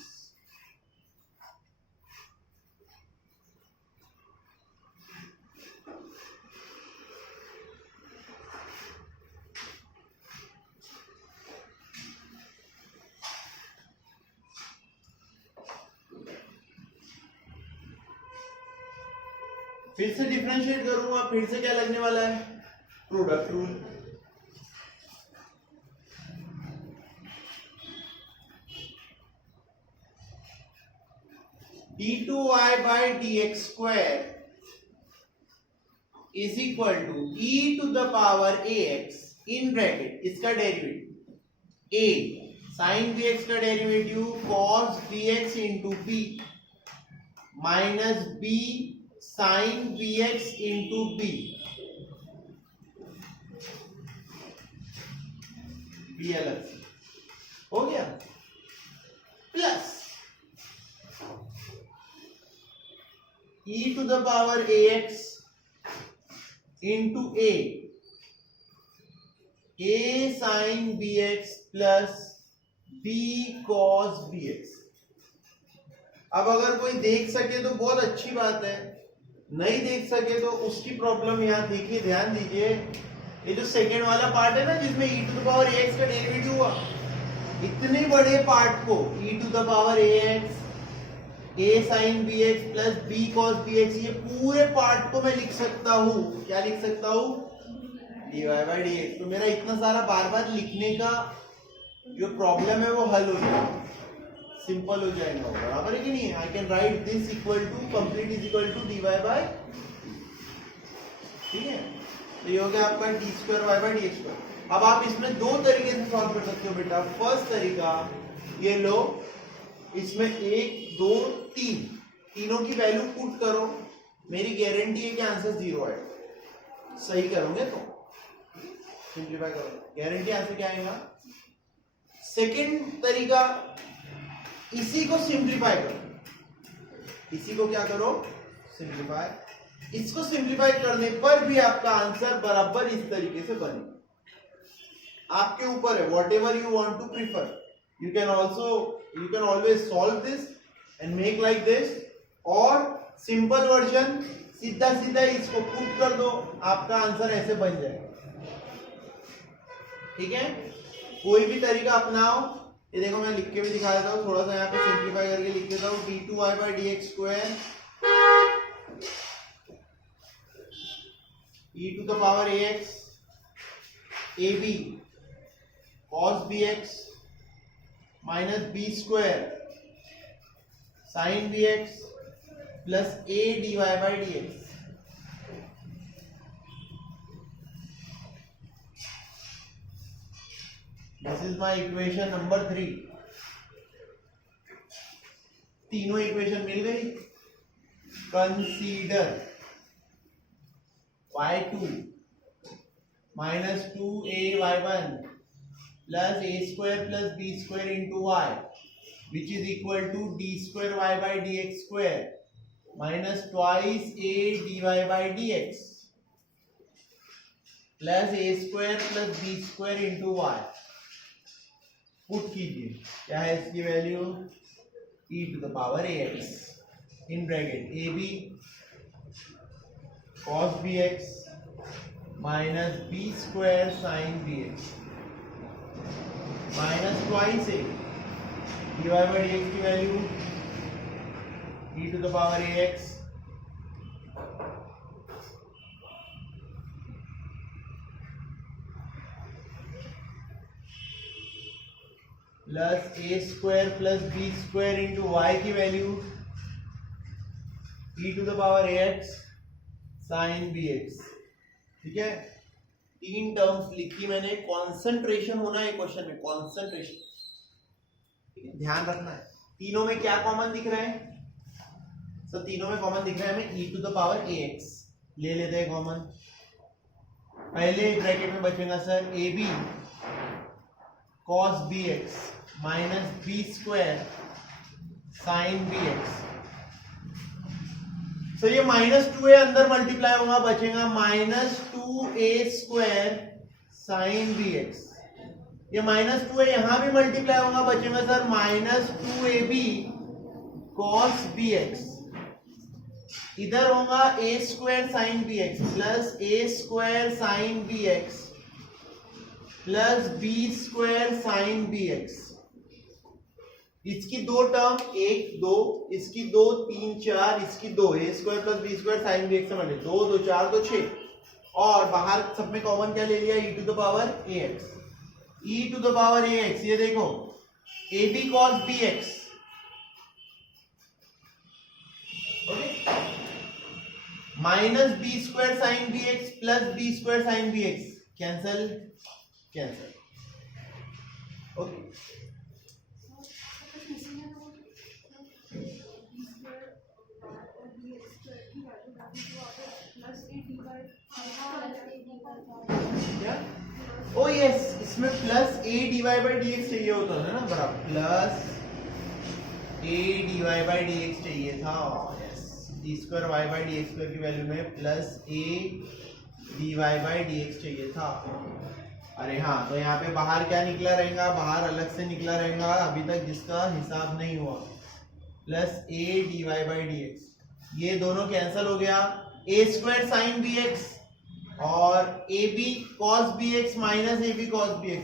फिर से डिफरेंशिएट करूंगा, फिर से क्या लगने वाला है? Product rule. d2y by dx square is equal to e to the power ax in bracket इसका डेरिवेटिव a sin bx का derivative cos bx into b minus b sin bx into b. b अलग से हो गया, plus e to the power ax into a sin bx plus b cos bx. अब अगर कोई देख सके तो बहुत अच्छी बात है, नहीं देख सके तो उसकी प्रॉब्लम यहाँ देखिए, ध्यान दीजिए. ये जो सेकेंड वाला पार्ट है ना जिसमें e to the power ax का डेरिवेटिव हुआ, इतने बड़े पार्ट को e to the power ax a sin bx plus b cos bx, ये पूरे पार्ट को मैं लिख सकता हूँ. क्या लिख सकता हूँ? dy by dx. तो मेरा इतना सारा बार बार लिखने का जो प्रॉब्लम है वो हल हो जाएगा, सिंपल हो जाएगा. बराबर है कि नहीं? I can write this equal to complete is equal to dy by. ठीक है, तो ये हो गया आपका d square y by dx square. अब आप इसमें दो तरीके से सॉल्व कर सकते हो बेटा. फर्स्ट तरीका ये लो, इसमें 1 2 3 तीनों की वैल्यू पुट करो. मेरी गारंटी है कि आंसर 0 आएगा. सही करोगे तो सिंपलीफाई करो, गारंटी आंसर क्या आएगा. सेकंड तरीका, इसी को सिंपलीफाई करो. इसी को क्या करो? सिंपलीफाई. इसको सिंपलीफाई करने पर भी आपका आंसर बराबर इस तरीके से बने. आपके ऊपर है, whatever you want to prefer. You can always solve this and make like this, और सिंपल वर्जन सीधा सीधा इसको पुट कर दो, आपका आंसर ऐसे बन जाएगा. ठीक है, कोई भी तरीका अपनाओ. ये देखो मैं लिख के भी दिखा देता हूँ, थोड़ा सा यहाँ पे सिंपलीफाई करके लिख देता हूँ. d2y by dx square e to the power ax ab cos bx minus b square sin bx plus a dy by dx. This is my equation number 3. तीनों इक्वेशन मिल गई. Consider y2 minus 2ay1 plus a square plus b square into y, which is equal to d square y by dx square minus twice a dy by dx plus a square plus b square into y. Put कीजिए, क्या है इसकी value e to the power ax in bracket ab cos bx minus b square sin bx minus twice a dy by dx की value e to the power ax plus a square plus b square into y की value e to the power ax sine bx। ठीक है, तीन terms लिखी मैंने। Concentration होना है question में, कॉन्सेंट्रेशन, ध्यान रखना है। तीनों में क्या कॉमन दिख रहा है? सर तीनों में कॉमन दिख रहा है हमें e to the power ax। ले लेते हैं कॉमन। पहले ब्रैकेट में बचेगा sir a b cos bx minus b square sine bx। तो ये -2a अंदर मल्टीप्लाई होगा, बचेगा -2a स्क्वायर साइन bx। ये -2a यहां भी मल्टीप्लाई होगा, बचेगा सर -2ab cos bx। इधर होगा a square sine bx plus a square sine bx plus b square sine bx। इसकी दो टर्म 1 2, इसकी 2 3 4, इसकी 2 a square plus b square sine bx से मल्टीप्लाई 2 2 4 2 6, और बाहर सब में कॉमन क्या ले लिया e to the power ax। e to the power ax ये देखो ab cos bx, okay, minus b square sine bx plus b square sine bx, cancel cancel, okay. Oh yes, इसमें plus a dy by dx चाहिए होता है ना, बराबर, plus a dy by dx चाहिए था। Yes, d square y by dx स्क्वायर की वैल्यू में plus a dy by dx चाहिए था। अरे हाँ, तो यहाँ पे बाहर क्या निकला रहेगा? बाहर अलग से निकला रहेगा अभी तक जिसका हिसाब नहीं हुआ, plus a dy by dx। ये दोनों कैंसिल हो गया, a स्क्वायर साइन bx और ab cos bx minus ab cos bx,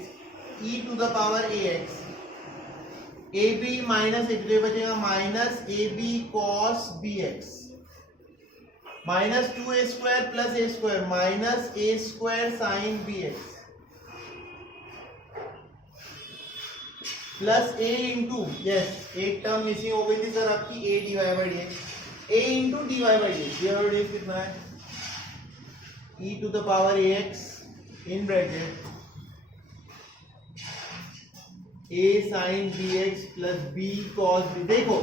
e to the power ax, ab minus ab, तो बचेगा minus ab cos bx minus 2a square plus a square minus a square sine bx plus a into, yes एक term missing हो गई थी sir आपकी, a dy by dx, a into dy by dx। dy by dx कितना है? e to the power ax in bracket a sine bx plus b cos b। देखो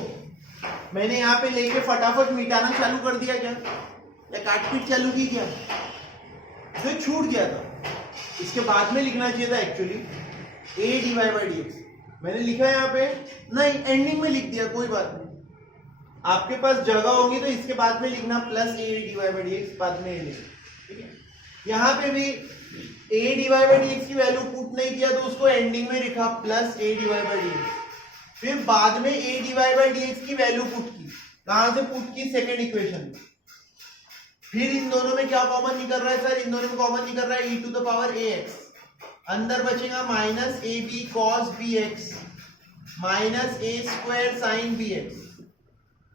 मैंने यहाँ पे लेके फटाफट मिटाना चालू कर दिया क्या, या काटपीट चालू की क्या? जो छूट गया था इसके बाद में लिखना चाहिए था actually a dy by dx। मैंने लिखा है यहाँ पे नहीं, एंडिंग में लिख दिया, कोई बात नहीं। आपके पास जगह होगी तो इसके बाद में लिखना plus a dy by dx, बाद में लिखना, ठीक है। यहाँ पे भी a dy by dx की वैल्यू पुट नहीं किया तो उसको एंडिंग में लिखा plus a dy by dx, फिर बाद में a dy by dx की वैल्यू पुट की। कहां से पुट की? सेकेंड इक्वेशन में। फिर इन दोनों में क्या कॉमन निकल रहा है सर? इन दोनों में कॉमन निकल रहा है e to the power ax। अंदर बचेगा minus ab cos bx minus a square sine bx।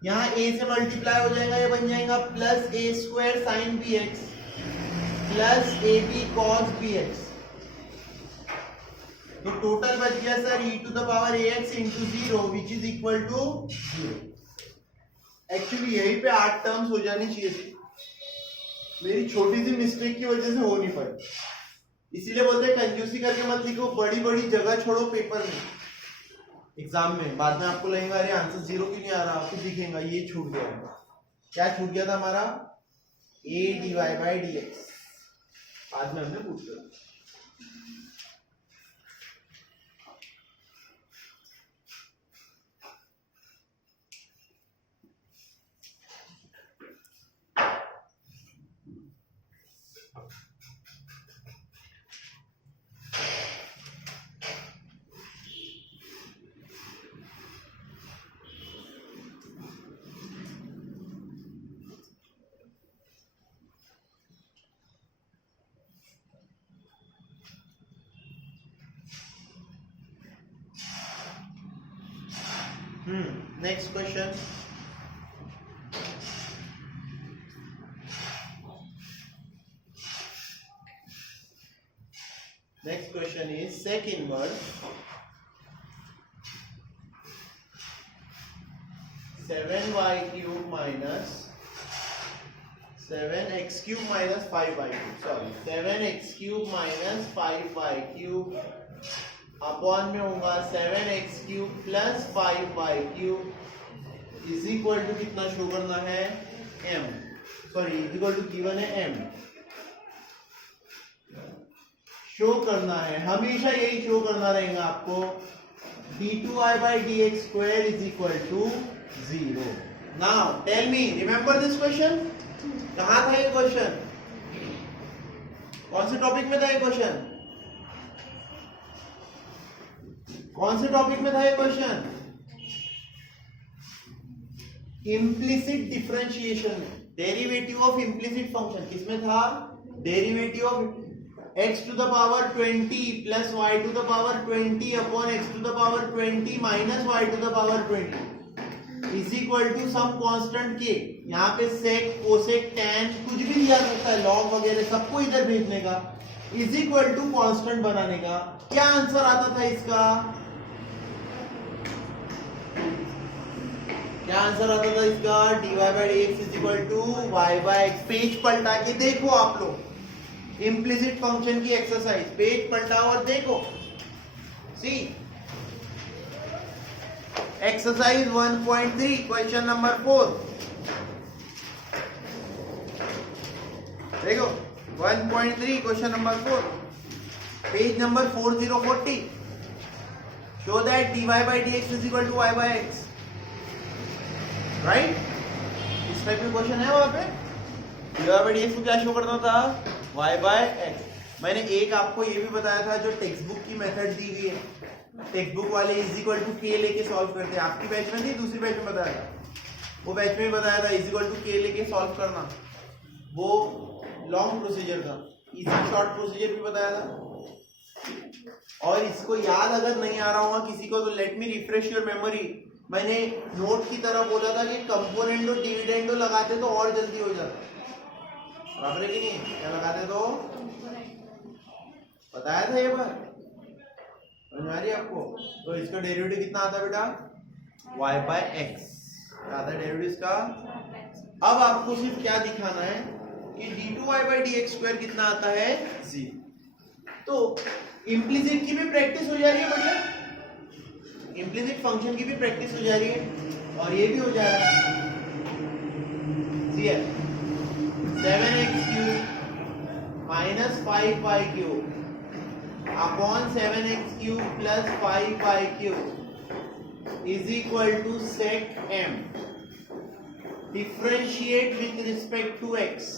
यहाँ a से मल्टीप्लाई हो जाएगा, ये बन जाएगा plus a square sine bx plus ab cos bx। तो टोटल बच गया sir e to the power ax into 0 which is equal to 0। Actually यहीं पे 8 टर्म्स हो जानी चाहिए थी, मेरी छोटी सी मिस्टेक की वजह से हो नहीं पाई। इसीलिए बोलते हैं कंजूसी करके मत लिखो, बड़ी बड़ी जगह छोड़ो पेपर में, एग्जाम में। बाद में आपको लगेगा अरे आंसर 0 क्यों नहीं आ रहा, आपको दिखेगा ये छूट गया। क्या छूट गया था हमारा? a dy by dx बाद में हमने पूछ लिया। Next question. Next question is sec inverse 7y cube minus 7x cube minus 5y cube. Sorry, 7x cube minus 5y cube upon में होगा 7x cube plus 5y cube is equal to कितना show करना है m, sorry is equal to given है m show करना है, हमेशा यही शो करना रहेगा आपको d2y by dx square is equal to 0. Now tell me, remember this question? कहाँ था ये क्वेश्चन? कौन से टॉपिक में था ये क्वेश्चन? कौन से टॉपिक में था ये क्वेश्चन? इम्प्लिसिट डिफरेंशिएशन में, डेरिवेटिव ऑफ इम्प्लिसिट फंक्शन किसमें था? Derivative of x to the power 20 plus y to the power 20 upon x to the power 20 minus y to the power 20 is equal to some constant k. यहाँ पे sec, cosec, tan कुछ भी दिया सकता है, log वगैरह सबको इधर भेजने का, is equal to constant बनाने का। क्या आंसर आता था इसका? क्या आंसर आता था इसका? dy by dx is equal to y by x। Page पलटा के देखो आप लोग, इम्प्लिसिट फंक्शन की एक्सरसाइज, पेज पलटाओ और देखो। सी एक्सरसाइज 1.3 क्वेश्चन नंबर 4 देखो, 1.3 question number 4 page number 4040 show that dy by dx is equal to y by x, right? इस टाइप का क्वेश्चन है वहां पे। dy by dx को क्या शो करना था? y by x। मैंने एक आपको ये भी बताया था, जो टेक्स्ट बुक की मेथड दी हुई है, टेक्स्ट बुक वाले इज इक्वल टू के लेके सॉल्व करते हैं। आपकी बैच में नहीं, दूसरी बैच में बताया था, वो बैच में बताया था इज इक्वल टू के लेके सॉल्व करना, वो लॉन्ग प्रोसीजर था। इजी शॉर्ट प्रोसीजर भी बताया था। और इसको याद अगर नहीं आ रहा होगा किसी को तो let me refresh your memory. मैंने नोट की तरह बोला था कि कंपोनेंडो डिविडेंडो लगाते तो और जल्दी हो जाता, बराबर है कि नहीं? क्या लगाते तो बताया था ये बात, समझ आ रही है आपको? तो इसका डेरिवेटिव कितना आता है बेटा? y by x आता है डेरिवेटिव इसका। अब आपको सिर्फ क्या दिखाना है कि d2y by dx स्क्वायर कितना आता है? 0। तो इम्प्लिसिट की भी प्रैक्टिस हो जा रही है, बढ़िया, इम्प्लिसिट फंक्शन की भी प्रैक्टिस हो जा रही है और ये भी हो जा रहा है। 7x cube minus 5y cube upon 7x cube plus 5y cube is equal to sec m। Differentiate with respect to x।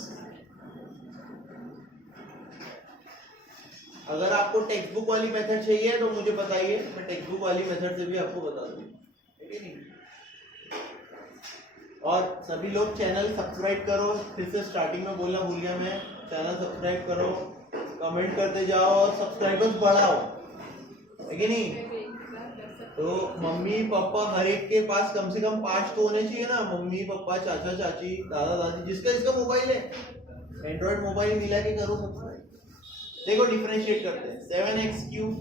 अगर आपको टेक्स्ट बुक वाली मेथड चाहिए तो मुझे बताइए, मैं टेक्स्ट बुक वाली मेथड से भी आपको बता दूं, ठीक है नहीं? और सभी लोग चैनल सब्सक्राइब करो, फिर से स्टार्टिंग में बोलना भूल गया मैं, चैनल सब्सक्राइब करो, कमेंट करते जाओ और सब्सक्राइबर्स बढ़ाओ, है कि नहीं? तो मम्मी पापा हर एक के पास कम से कम 5 तो होने चाहिए ना, मम्मी पापा चाचा चाची दादा दादी, जिसका जिसका मोबाइल है, एंड्रॉइड मोबाइल मिला के करो सब्सक्राइब। देखो डिफरेंशिएट करते हैं, 7x cube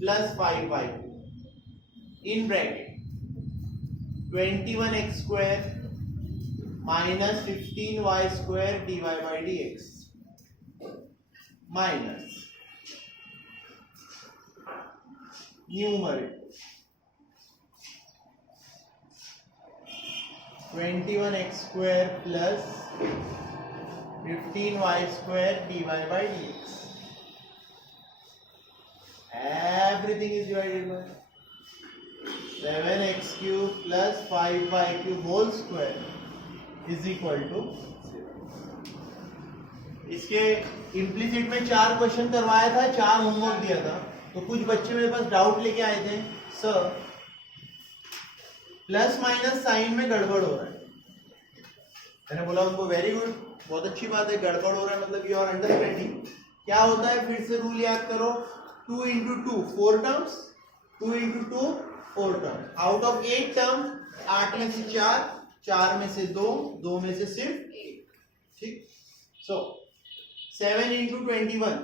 plus 5y in bracket 21x square minus 15y square dy by dx minus numerator 21x square plus 15y square dy by dx. Everything is divided by 7x cube plus 5y cube whole square is equal to 0. इसके implicit में 4 question करवाया था, 4 homework दिया था, तो कुछ बच्चे मेरे पास डाउट लेके आए थे, सर प्लस माइनस साइन में गड़बड़ हो रहा है। मैंने बोला उनको वेरी गुड, बहुत अच्छी बात है, गड़बड़ हो रहा है मतलब यू आर अंडरस्टैंडिंग। क्या होता है, फिर से रूल याद करो, 2 into 2 4 terms, 2 into 2 4 terms, out of 8 term 8 में से 4, 4 में से 2, 2 में से सिर्फ 1, ठीक। सो 7 into 21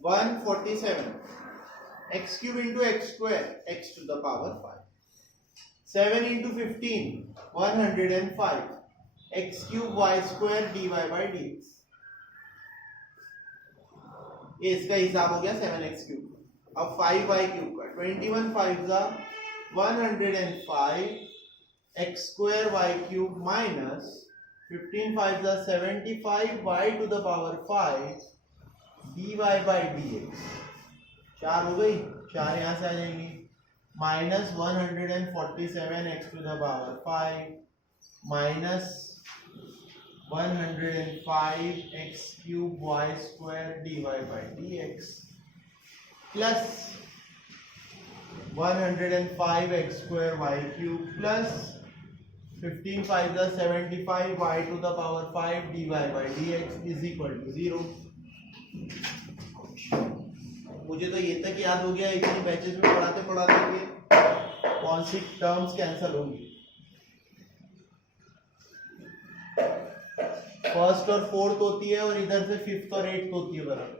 147, x cube into x square x to the power 5, 7 into 15 105, x cube y square dy by dx। ये इसका हिसाब हो गया 7x क्यूब। अब 5y क्यूब का 21 5 जा 105 x square y cube minus 15 5 जा 75 y to the power 5 dy by dx। 4 हो गई, 4 यहाँ से आ जाएंगी, minus 147 x to the power 5 minus 105 x cube y square dy by dx plus 105 x square y cube plus 15 5 75 y to the power 5 dy by dx is equal to 0। मुझे तो ये तक याद हो गया, इतनी बैचेस में पढ़ाते पढ़ाते कौन सी टर्म्स कैंसिल होंगी। फर्स्ट और फोर्थ होती है और इधर से फिफ्थ और एट्थ होती है बराबर।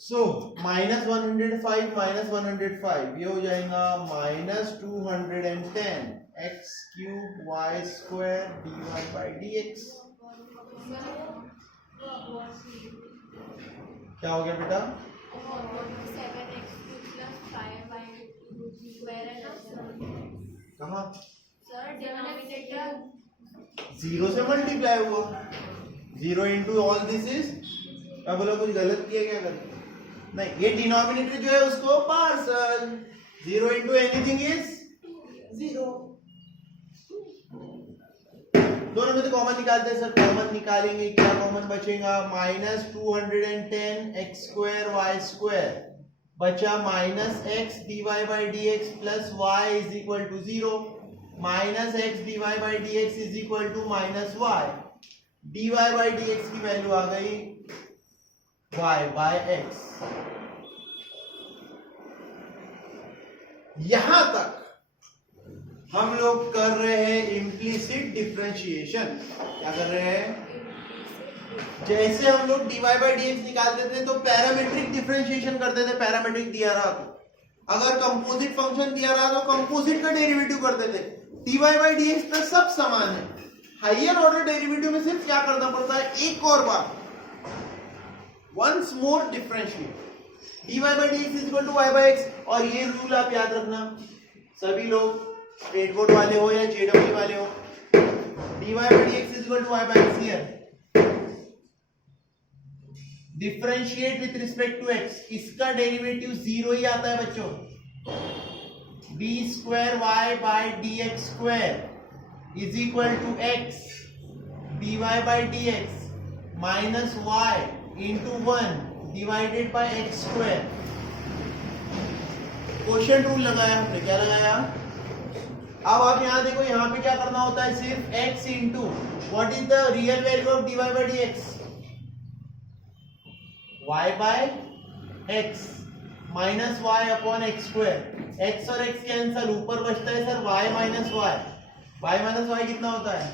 सो माइनस 105 माइनस 105 ये हो जाएगा minus 210 x cube y square d Y by D x. क्या हो गया बेटा? कहाँ? जीरो से मल्टीप्लाई हुआ, 0 इंटू ऑल दिस इज, क्या बोला, कुछ गलत किया क्या करके? नहीं, ये डिनोमिनेटर जो है उसको पार्सल, 0 इंटू एनीथिंग इज 0। दोनों में तो कॉमन निकालते हैं सर, कॉमन निकालेंगे, क्या कॉमन बचेगा? Minus 210 x square y square बचा minus x D Y by D x plus y is equal to 0। Minus x D Y by D x is equal to minus y, d Y by D x की value आ गई y bye x. यहां तक हम लोग कर रहे हैं इम्प्लीसिट डिफरेंशिएशन। क्या कर रहे हैं? जैसे हम लोग d Y by D x निकालते थे तो पैरामेट्रिक डिफरेंशिएशन करते थे, पैरामेट्रिक दिया रहा तो, अगर कंपोजिट फंक्शन दिया रहा तो कंपोजिट का डेरिवेटिव करते थे। D Y by D x पे सब समान है, हायर ऑर्डर डेरिवेटिव में सिर्फ क्या करना पड़ता है, एक और बार, once more differentiate d Y by D x is equal to Y by x. और ये रूल आप याद रखना, सभी लोग स्टेट बोर्ड वाले हो या जेडब्ल्यू वाले हो, D Y by D x is equal to Y by X here, differentiate with respect to X, इसका डेरिवेटिव 0 ही आता है बच्चों। D square Y by D x square is equal to X D Y by D x minus Y into 1 divided by X square. Quotient rule लगाया हमने, क्या लगाया? अब आप यहां देखो, यहां पे क्या करना होता है, सिर्फ x into what is the real value of D Y by D X, y by x minus Y upon x square. x और x कैंसल, ऊपर बचता है sir y minus Y, y minus Y कितना होता है?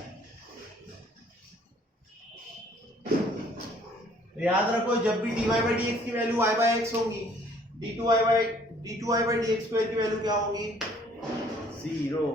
तो याद रखो, जब भी D Y by D x की वैल्यू y बाय एक्स होगी, D two Y by D x square की वैल्यू क्या होगी? 0।